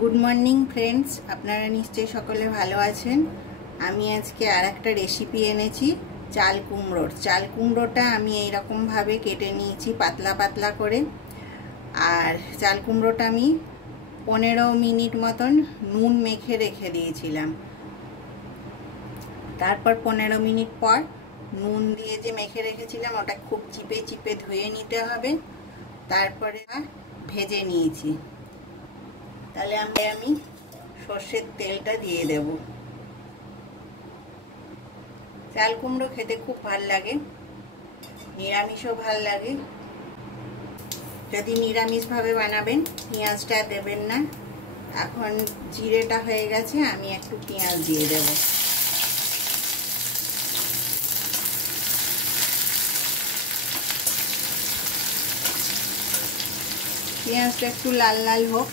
Good morning friends, আপনারা নিশ্চয়ই সকলে ভালো আছেন। আমি আজকে আরেকটা রেসিপি এনেছি চাল কুমড়োর। চাল কুমড়োটা আমি এই রকম ভাবে কেটে নিয়েছি পাতলা পাতলা করে। আর চাল কুমড়োটা আমি 15 মিনিট মতন নুন মেখে রেখে দিয়েছিলাম। তারপর 15 মিনিট পর নুন দিয়ে যে মেখে রেখেছিলাম ওটা খুব চিপে চিপে ধুয়ে নিতে হবে। তারপরে ভেজে নিয়েছি। তাহলে আমি সরষের তেলটা দিয়ে দেব। চাল কুমড়ো খেতে খুব ভালো লাগে, নিরামিষও ভালো লাগে। যদি নিরামিষ ভাবে বানাবেন পেঁয়াজটা দেবেন না। এখন জিরেটা হয়ে গেছে, আমি একটু পেঁয়াজ দিয়ে দেব। পেঁয়াজটা একটু লাল লাল হোক।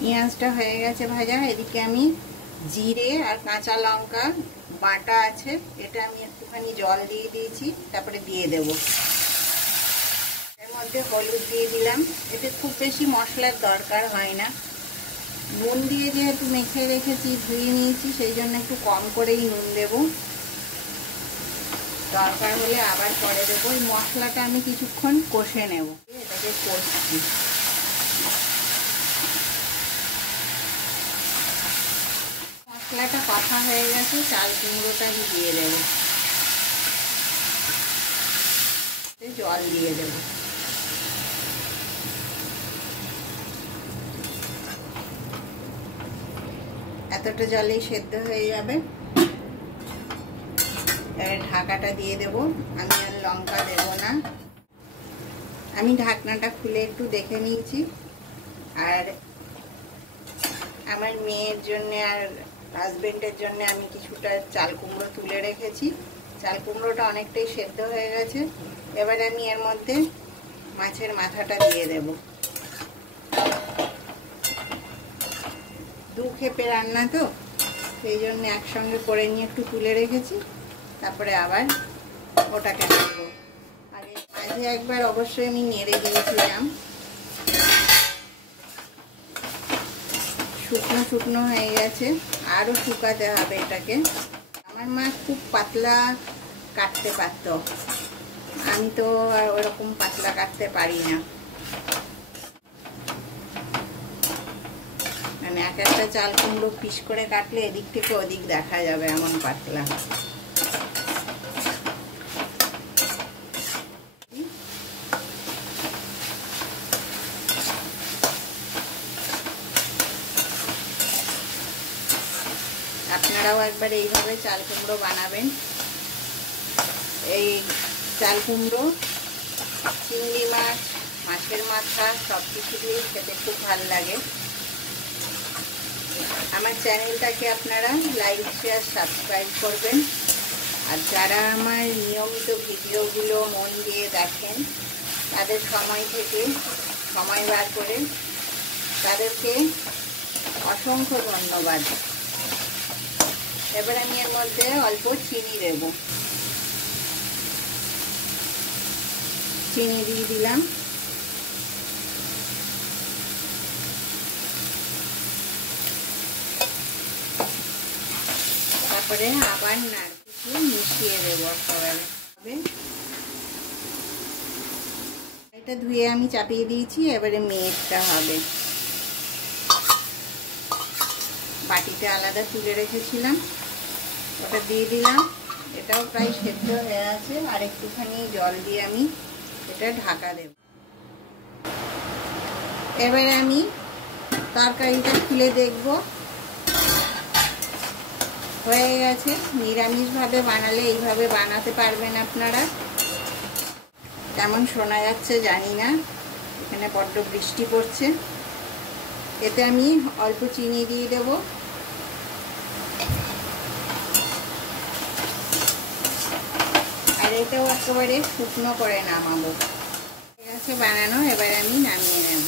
পেঁয়াজটা হয়ে গেছে ভাজা। এদিকে আমি জিরে আর কাঁচা লঙ্কা বাটা আছে, এটা আমি একটুখানি জল দিয়ে দিয়েছি, তারপরে দিয়ে দেব। এর মধ্যে হলুদ দিয়ে দিলাম। এতে খুব বেশি মশলার দরকার হয় না। নুন দিয়ে যেহেতু মেখে রেখেছি, ধুয়ে নিয়েছি, সেই জন্য একটু কম করেই নুন দেব। দরকার হলে আবার পরে দেবো। এই মশলাটা আমি কিছুক্ষণ কষে নেব। এটাকে কষছি। মশলাটা কষা হয়ে গেছে, চাল কুমড়োটা দিয়ে দেব। জল দিয়ে দেব। এতটা জলেই সেদ্ধ হয়ে যাবে। এবারে ঢাকাটা দিয়ে দেব। আমি আর লঙ্কা দেব না। আমি ঢাকনাটা খুলে একটু দেখে নিয়েছি। আর আমার মেয়ের জন্য আর হাজবেন্ডের জন্য আমি কিছুটা চাল কুমড়ো তুলে রেখেছি। চাল কুমড়োটা অনেকটাই সেদ্ধ হয়ে গেছে। এবারে আমি এর মধ্যে মাছের মাথাটা দিয়ে দেব। দু খেপে রান্না তো, সেই জন্য একসঙ্গে করে নিয়ে একটু তুলে রেখেছি। তারপরে আবার ওটাকে নেব। আগে মাঝে একবার অবশ্যই আমি নেড়ে দিয়েছিলাম। শুকনো শুকনো হয়ে গেছে, আরও শুকাতে হবে এটাকে। আমার মা খুব পাতলা কাটতে পারত, আমি তো আর ওরকম পাতলা কাটতে পারি না। মানে এক একটা চাল কুমড়ো পিস করে কাটলে এদিক থেকে ওদিক দেখা যাবে, এমন পাতলা। আপনারাও একবার এইভাবে চাল কুমড়ো বানাবেন। এই চাল কুমড়ো চিংড়ি মাছ, মাছের মাথা সব কিছু দিয়ে খেতে খুব ভালো লাগে। আমার চ্যানেলটাকে আপনারা লাইক শেয়ার সাবস্ক্রাইব করবেন। আর যারা আমার নিয়মিত ভিডিওগুলো মন দিয়ে দেখেন, তাদের সময় বার করে তাদেরকে অসংখ্য ধন্যবাদ। এবার আমি এর মধ্যে অল্প চিনি দেব। চিনি দিয়ে দিলাম। তারপরে আবার নাড়ু মিশিয়ে দেবো একেবারে। এটা ধুয়ে আমি চাপিয়ে দিয়েছি। এবারে মেয়েটা হবে। বাটিটা আলাদা তুলে রেখেছিলাম, ওটা দিয়ে দিলাম। এটাও প্রায় সেদ্ধ হয়ে আছে। আর একটুখানি জল দিয়ে আমি এটা ঢাকা দেব। এবারে আমি তরকারিটা খুলে দেখব। হয়ে গেছে। নিরামিষভাবে বানালে এইভাবে বানাতে পারবেন আপনারা। কেমন শোনা যাচ্ছে জানি না, এখানে বড্ড বৃষ্টি পড়ছে। এতে আমি অল্প চিনি দিয়ে দেব। আর এটাও একেবারে শুকনো করে নামাবো। ঠিক আছে বানানো। এবার আমি নামিয়ে নেব।